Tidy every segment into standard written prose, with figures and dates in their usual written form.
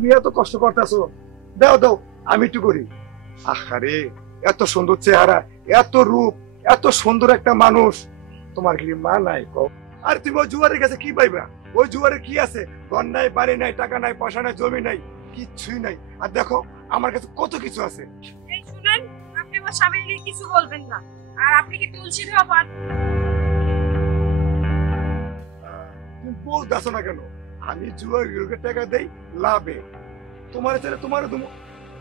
তুমি এত কষ্ট করতেছো, দাও দাও আমি একটু করি। আহারে, এত সুন্দর চেহারা, এত রূপ, এত সুন্দর একটা মানুষ, তোমার কি মা নাই কও? আর তুমি ওই জুয়ারের কাছে কি পাইবা? ওই জুয়ারে কি আছে? ঘর নাই, বাড়ি নাই, টাকা নাই, পয়সা নাই, জমি নাই, কিচ্ছুই নাই। আর দেখো আমার কাছে কত কিছু আছে। এই শুনেন, আপনি আমার স্বামীর নিয়ে কিছু বলবেন না। আর আপনি কি তুলসী দেওয়া পান? তুমি বলতেছো না কেন? আমি জুয়ার টাকা দেই লাভে, তোমার ছেলে তোমারও দুমু,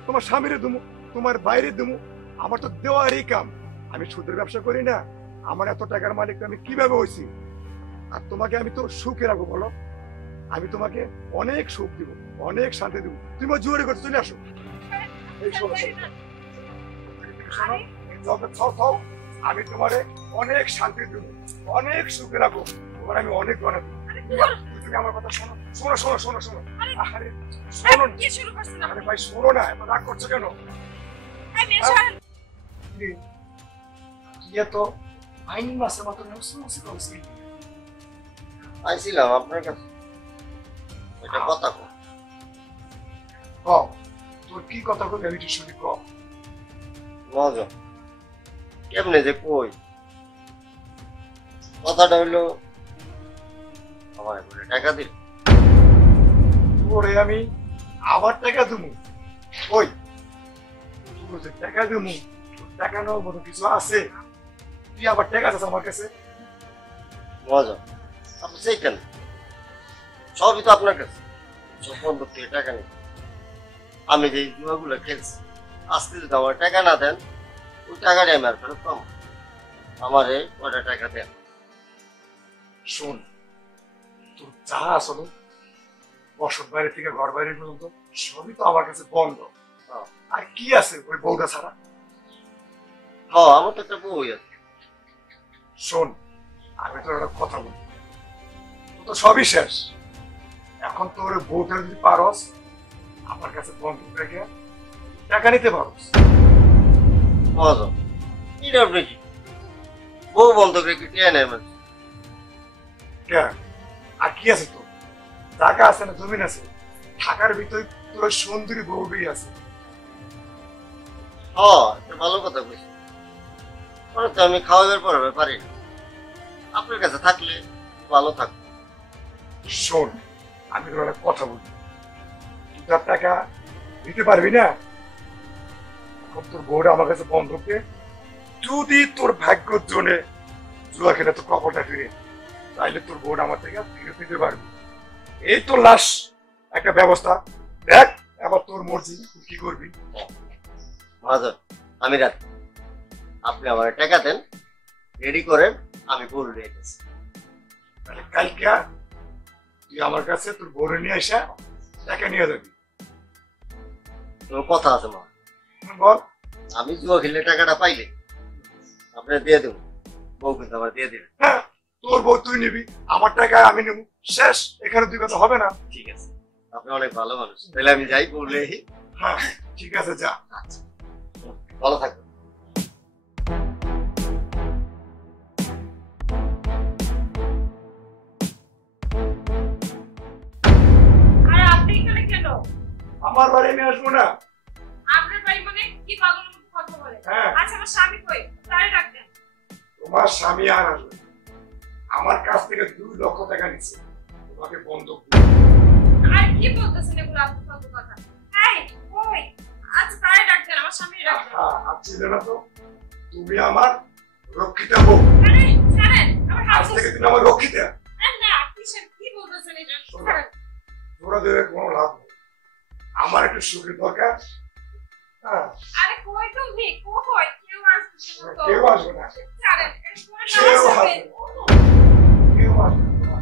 তোমার স্বামীরে দুমু, তোমার বাইরে দুমু, আমার তো দেওয়ারই কাম। আমি সুদের ব্যবসা করি না? আমার এত টাকার মালিক আমি কিভাবে হইছি? আর তোমাকে আমি তো সুখে রাখবো বলো? আমি তোমাকে অনেক সুখ দিব, অনেক শান্তি দিব। তুমি জুয়ারি করতে চলে আসো। এই শোনো, শোনো, আমি তোমারে অনেক শান্তি দিব, অনেক সুখে রাখবো, তোমার আমি অনেক গণে দিব। তুমি আমার কথা শোনো, শোনো শোনো শোনো শোনো। আরে শোনো, কি শুরু করছেন? আরে ভাই শোনো না, এত রাগ করছো কেন? তো আইন মাসের মতো আইছিলাম আপনার কাছে একটা কথা কও। তোর কি কথা কবি আমি একটু শুনি। মজা কেমনে যে কই, কথাটা হইলো আমার একবারে টাকা দিল। ওরে আমি আবার টাকা দেবো? ওই টাকা দেবো, টাকা নেওয়ার মতো কিছু আছে? তুই আবার টাকা আছে আমার কাছে? মজা আপনি সেই কেন, সবই তো আপনার কাছে, সব বন্ধ থেকে টাকা নেই। আমি যে জুয়াগুলো খেলছি, আজকে যদি আমার টাকা না দেন, ওই টাকাটাই আমি আর ফেরত পাবো। আমারে কয়টা টাকা দেন। শোন, তোর যা আসলো বসত বাইরে থেকে ঘর বাইরে পর্যন্ত সবই তো আমার কাছে বন্ধ। আর কি আছে ওই বউটা ছাড়া? হ্যাঁ, আমার তো একটা বই আছে। শোন, আমি তোর একটা কথা বলি, তোর তো সবই শেষ। এখন তোর বউটা যদি পারস আমার কাছে বন্ধ রেখে টাকা নিতে পারস। মজা এটা আপনি কি বউ বন্ধ রেখে কে নেয় মানুষ? আর কি আছে তোর? টাকা আছে না, জমিন আছে, ঢাকার ভিতরে তোর সুন্দরী বউই আছে। হ্যাঁ, একটা ভালো কথা কইছি। তো আমি খাওয়াবার পড়াবে পারি না, আপনার কাছে থাকলে ভালো থাকবো। শোন, আমি তোর একটা কথা বলি, তুই তার টাকা দিতে পারবি না? এখন তোর বউরা আমার কাছে বন্ধকে, যদি তোর ভাগ্য জনে জুয়া খেলে তোর কপটা ফিরে, তাইলে তোর বউরা আমার থেকে ফিরে দিতে পারবি। এই তো লাশ একটা ব্যবস্থা, দেখ এবার তোর মর্জি, তুই কি করবি? মহাজন, আমি রাত আপনি আমার টাকা দেন, রেডি করেন, আমি বলে রেখেছি। তাহলে কালকে তুই আমার কাছে তোর বউরে নিয়ে আসা টাকা নিয়ে যাবি। তোর কথা আছে মা, বল। আমি জুয়া খেললে টাকাটা পাইলে আপনার দিয়ে দেবো, বউ কিন্তু আমার দিয়ে দেবে। হ্যাঁ, তোর বউ তুই নিবি, আমার টাকা আমি নেব, শেষ। এখানে দুই কথা হবে না। ঠিক আছে, আপনি অনেক ভালো মানুষ, তাহলে আমি যাই বললে। হ্যাঁ ঠিক আছে, যা। আচ্ছা, ভালো থাকবেন। আর আপনি এখানে কেন? আমার বাড়ি আমি আসবো না। আপনার বাড়ি মানে কি পাগলের মতো কথা বলে? হ্যাঁ। আচ্ছা, আমার স্বামী কই? তারে ডাকতেন। তোমার স্বামী আর আসবে, আমার কাছ থেকে 2 লক্ষ টাকা নিচ্ছে তোমাকে বন্ধক দিয়ে। আর কি বলতেছেন এগুলো আপনি কত কথা? এই কই? আচ্ছা, তারে ডাকতেন, আমার স্বামী ডাকতেন। ছিল না তো, তুমি আমার রক্ষিতা বউ। আরে ছাড়েন, আমার হাত আজ থেকে তুমি আমার রক্ষিতা। না, কি বলতেছেন এটা? ছাড়েন। তোরা দেবে কোনো লাভ নেই, আমার একটু সুখের দরকার। হ্যাঁ, আরে কই তুমি? কই? কেউ আসবে না তো। কেউ আসবে না, ছাড়েন, কেউ আসবে না, কেউ আসবে না।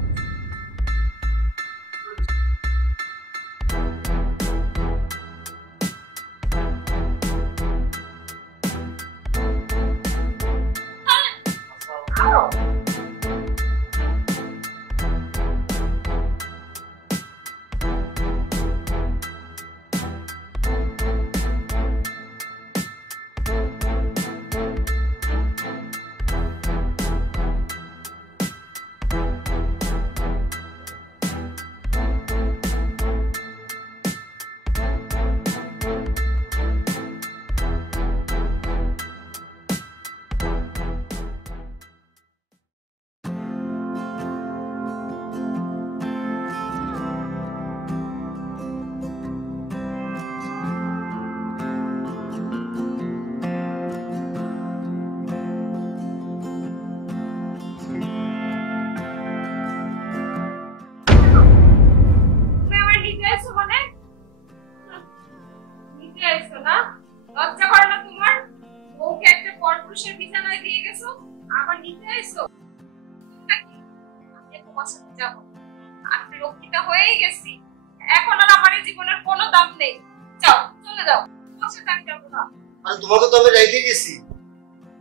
তোমার সাথে যাবো। আমি তো রক্ষিতা হয়েই গেছি, এখন আর আমার এই জীবনের কোনো দাম নেই। যাও, চলে যাও, তোমার সাথে আমি যাবো না। আর তোমাকে তো আমি রেখে গেছি,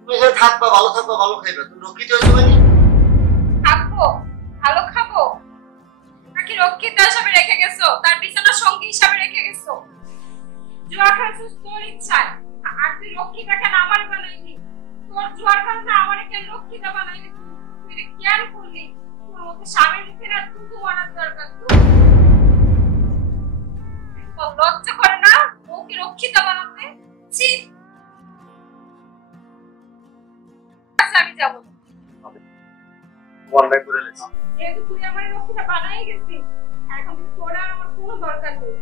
তুমি এখানে থাকবা, ভালো থাকবা, ভালো খাইবা, তুমি রক্ষিত হয়ে যাবে না। থাকবো, ভালো খাবো, নাকি রক্ষিতা হিসাবে রেখে গেছো, তার বিছানা সঙ্গী হিসাবে রেখে গেছো? জুয়া খেলছিস তোর ইচ্ছায়, আর তুই রক্ষিতা কেন আমার বানাইলি? তোর জুয়ার কারণে আমার কেন রক্ষিতা বানাইলি? তুই এটা কেন করলি? তোর মধ্যে স্বামীর মুখে না তুই মানার দরকার। তোর লজ্জা করে না ওকে রক্ষিতা বানাতে? ছি, আচ্ছা আমি যাবো না। অন্যায় করে লেছি। যেহেতু তুই আমার রক্ষিতা বানাই গেছিস, এখন থেকে তোর আর আমার কোনো দরকার নেই।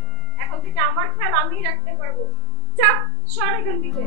এখন থেকে আমার খেয়াল আমিই রাখতে পারবো। যা, সর এখান থেকে।